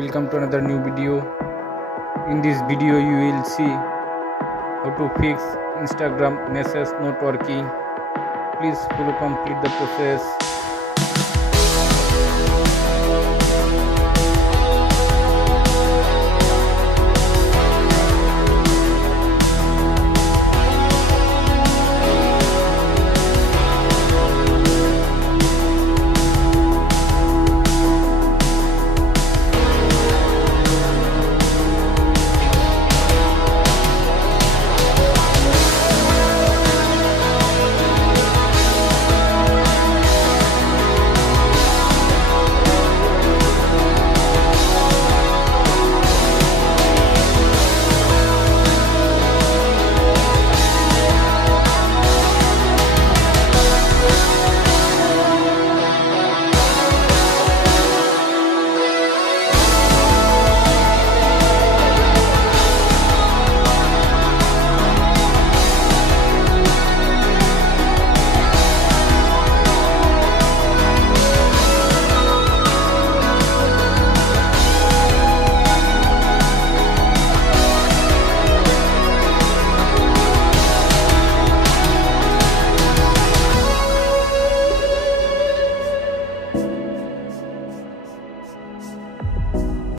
welcome to another new video. In this video you will see how to fix Instagram message not working. Please follow complete the process.